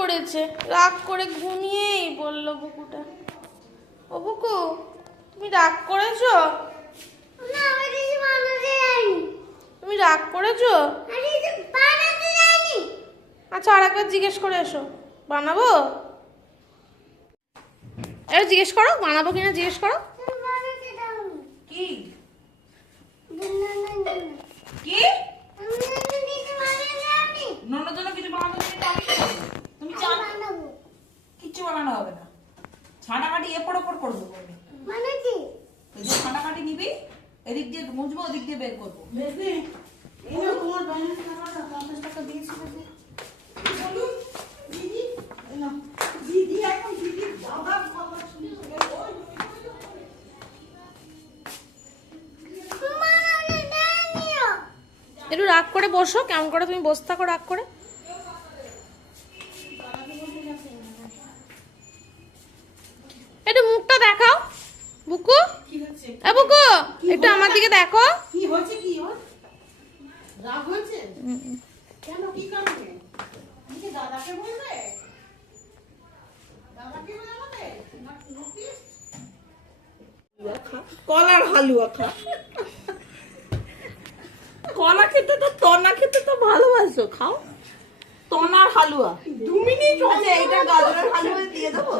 করেছে, রাগ করে ঘুমিয়েই বললো বুকুটা। ও বুকু, তুমি রাগ করেছো? তুমি রাগ করেছো? আচ্ছা, আর একবার জিজ্ঞেস করে এসো, বানাবো? এবার জিজ্ঞেস করো, বানাবো কিনা জিজ্ঞেস করো। কি কি ননদের জন্য কিছু বানানো দিলে আমি কি করবো? তুমি চাও কিচ্ছু বানানো হবে না। ছানাকাটি এপর ওপর করবো আমি। এই যে ছানাকাটি নিবি, এদিক দিয়ে মুছবো, ওদিক দিয়ে বের করবো। একটু রাগ করে বসো, কেমন করে তুমি বসে থাকো রাগ করে। একটু মুখটা দেখাও বুকু। এ বুকু, একটু আমার দিকে দেখো। কি হয়েছে? কি রাগ হয়েছে? কেন, কি কারণে? তুমি দাদাকে বলবে? দাদাকে বলবে? কলার হালুয়া খা। কলা খেতে তো, তনা খেতে তো ভালোবাসো, খাও তনার হালুয়া। 2 মিনিট। আচ্ছা, এটা গাজরের হালুয়া দিয়ে দেবো।